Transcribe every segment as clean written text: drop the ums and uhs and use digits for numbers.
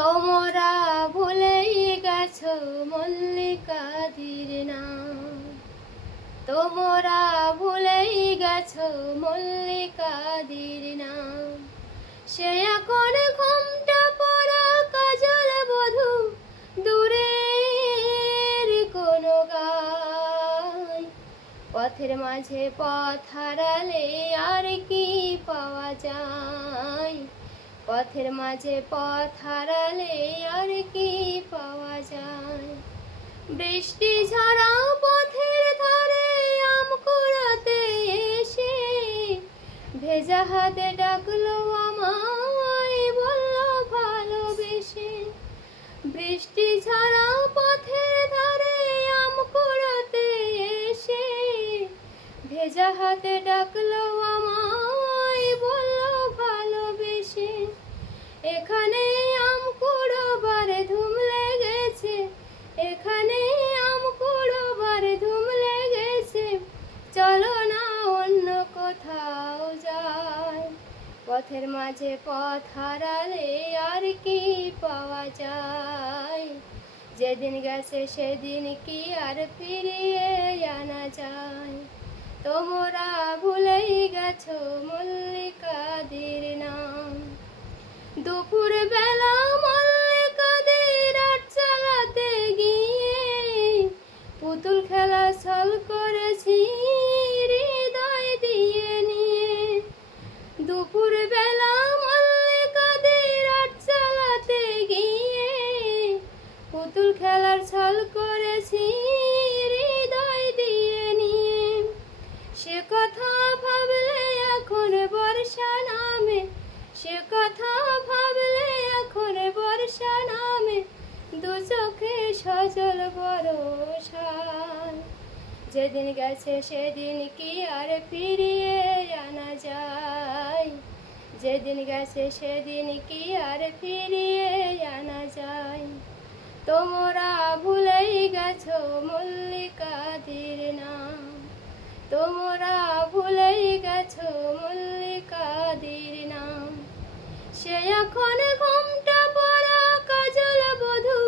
তোমরা ভুলেই গেছো মল্লিকাদির নাম। তোমরা ভুলেই গেছো মল্লিকাদির নাম। সে এখন ঘোমটা পরা কাজল বধূ, দূরের কোনো গায়। পথের মাঝে পথ হারালে আর কি পাওয়া যায়? পথের মাঝে পথ হারালে আর কি পাওয়া যায়? বৃষ্টি ঝরা পথের ধারে আম কুড়াতে এসে ভেজা হাতে ডাকলো আমায়, বললো ভালোবেসে। বৃষ্টি ঝরা পথের ধারে আম কুড়াতে এসে ভেজা হাতে ডাকলো আমায়, বললো ভালোবেসে। এখানে আম কুড়োবার ধুম লেগেছে, এখানে আম কুড়োবার ধুম লেগেছে, চলো না অন্য কোথাও যাই। পথের মাঝে পথ হারালে আর কি পাওয়া যায়? যেদিন গেছে সেদিন কি আর ফিরিয়ে আনা যায়? তোমরা ভুলেই গেছো মল্লিকাদির নাম। দুপুর বেলা মল্লিকাদের আট চালাতে গিয়ে পুতুল খেলা ছল করেছি হৃদয় দিয়ে নিয়ে। দুপুর বেলা মল্লিকাদের আট চালাতে গিয়ে পুতুল খেলার ছল করেছি হৃদয় দিয়ে নিয়ে। সে কথা ভাবলে এখন বর্ষা নামে, সে কথা ভাবলে এখন বর্ষা নামে, দু চোখে সজল বরষায়। যেদিন গেছে সেদিন কি আর ফিরিয়ে আনা যায়? যেদিন গেছে সেদিন কি আর ফিরিয়ে আনা যায়? তোমরা ভুলেই গেছো মল্লিকাদির নাম। তোমরা ভুলেই গেছো মল্লিকাদির নাম। সে এখন ঘোমটা পরা কাজল বধূ,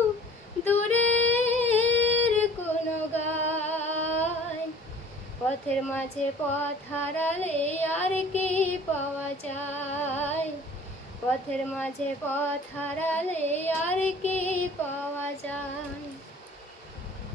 দূরের কোনো গায়। পথের মাঝে পথ হারালে আর কি পাওয়া যায়? পথের মাঝে পথ হারালে আর কি পাওয়া যায়?